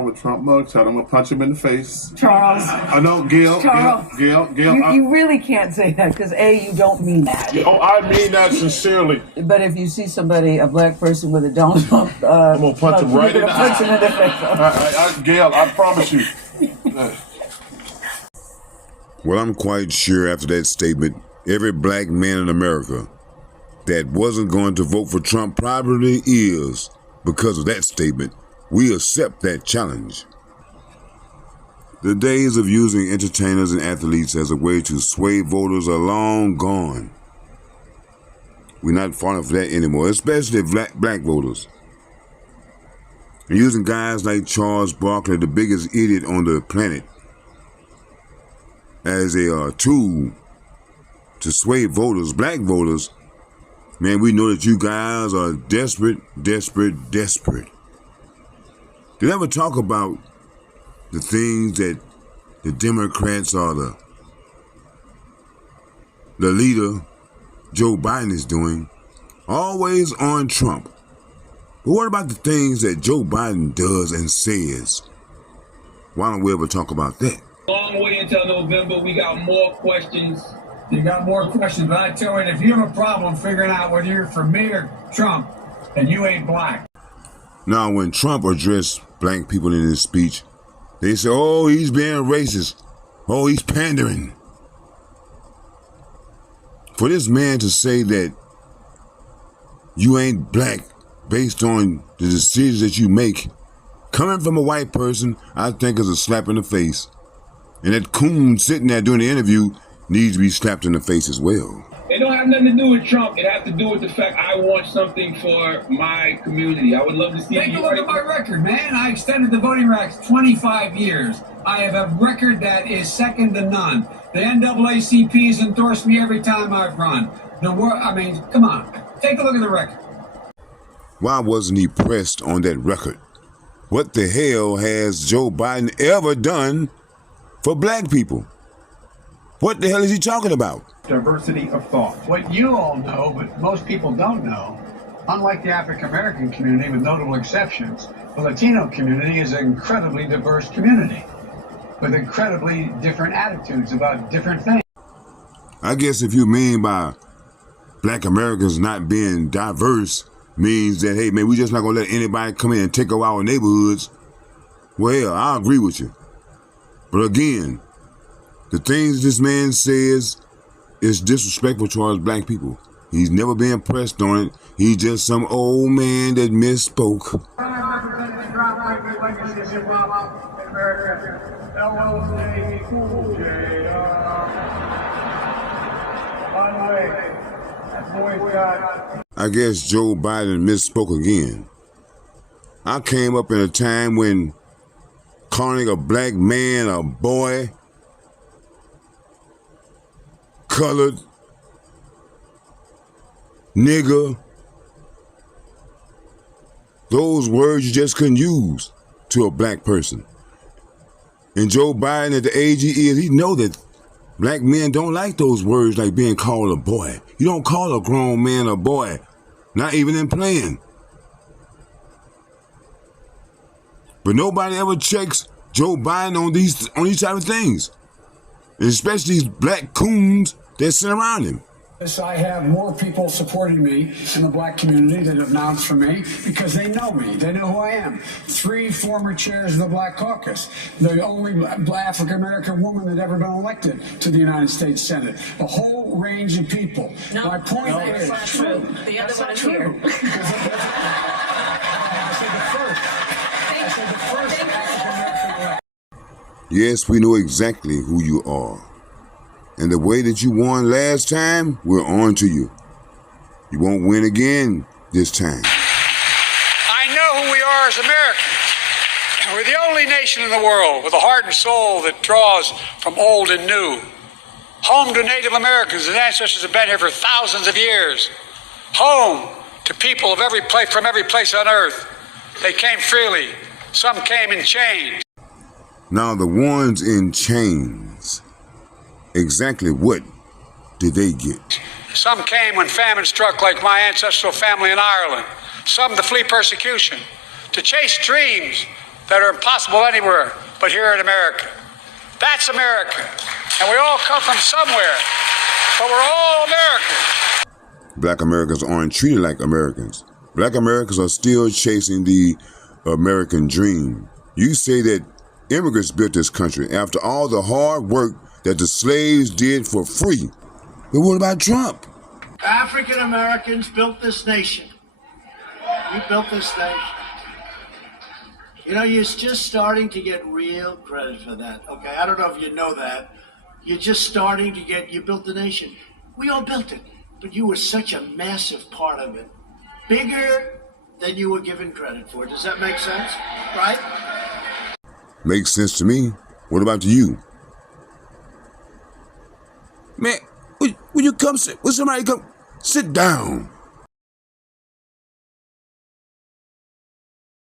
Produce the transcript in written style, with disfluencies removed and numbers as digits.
around with Trump mugshot, I'm gonna punch him in the face. Charles. I know, Gail. You really can't say that because you don't mean that. Oh, I mean that sincerely. But if you see somebody, a black person with a Donald Trump, I'm gonna punch him right in the punch him in the face. Gail, I promise you. Well, I'm quite sure after that statement, every black man in America that wasn't going to vote for Trump probably is because of that statement. We accept that challenge. The days of using entertainers and athletes as a way to sway voters are long gone. We're not falling for that anymore, especially black voters. And using guys like Charles Barkley, the biggest idiot on the planet, as a tool to sway voters, black voters, man, we know that you guys are desperate. They never talk about the things that the Democrats or the leader, Joe Biden, is doing, always on Trump. But what about the things that Joe Biden does and says? Why don't we ever talk about that? Long way until November. We got more questions. You got more questions, but I tell you, if you have a problem figuring out whether you're for me or Trump, then you ain't black. Now, when Trump addressed black people in his speech, they say, oh, he's being racist. Oh, he's pandering. For this man to say that you ain't black based on the decisions that you make, coming from a white person, I think is a slap in the face. And that coon sitting there doing the interview needs to be slapped in the face as well. It don't have nothing to do with Trump. It has to do with the fact I want something for my community. I would love to see. Take a look at my record, man. I extended the voting rights 25 years. I have a record that is second to none. The NAACP has endorsed me every time I've run. Come on. Take a look at the record. Why wasn't he pressed on that record? What the hell has Joe Biden ever done for black people? What the hell is he talking about? Diversity of thought. What you all know, but most people don't know, unlike the African American community, with notable exceptions, the Latino community is an incredibly diverse community with incredibly different attitudes about different things. I guess if you mean by black Americans not being diverse means that, hey, man, we just not going to let anybody come in and take over our neighborhoods, well, I agree with you. But again, the things this man says is disrespectful towards black people. He's never been pressed on it. He's just some old man that misspoke. I guess Joe Biden misspoke again. I came up in a time when calling a black man a boy, colored, nigger, those words you just couldn't use to a black person. And Joe Biden, at the age he is, he know that black men don't like those words like being called a boy. You don't call a grown man a boy, not even in playing. But nobody ever checks Joe Biden on these type of things, and especially these black coons that sit around him. I have more people supporting me in the black community that have announced for me because they know me. They know who I am. 3 former chairs of the Black Caucus. The only African-American woman that ever been elected to the United States Senate. A whole range of people. No, my point is, that's not true. The other one is here. I said the first African-American elected. Yes, we know exactly who you are. And the way that you won last time, we're on to you. You won't win again this time. I know who we are as Americans. We're the only nation in the world with a heart and soul that draws from old and new. Home to Native Americans, and ancestors have been here for thousands of years. Home to people of every place, from every place on earth. They came freely. Some came in chains. Now the ones in chains, exactly what did they get? Some came when famine struck, like my ancestral family in Ireland. Some to flee persecution, to chase dreams that are impossible anywhere but here in America. That's America. And we all come from somewhere, but we're all Americans. Black Americans aren't treated like Americans. Black Americans are still chasing the American dream. You say that immigrants built this country after all the hard work that the slaves did for free. But what about Trump? African Americans built this nation. We built this nation. You know, you're just starting to get real credit for that. Okay, I don't know if you know that. You're just starting to get, you built the nation. We all built it, but you were such a massive part of it. Bigger than you were given credit for. Does that make sense? Right? Makes sense to me. What about you? Man, would you come sit? Would somebody come sit down?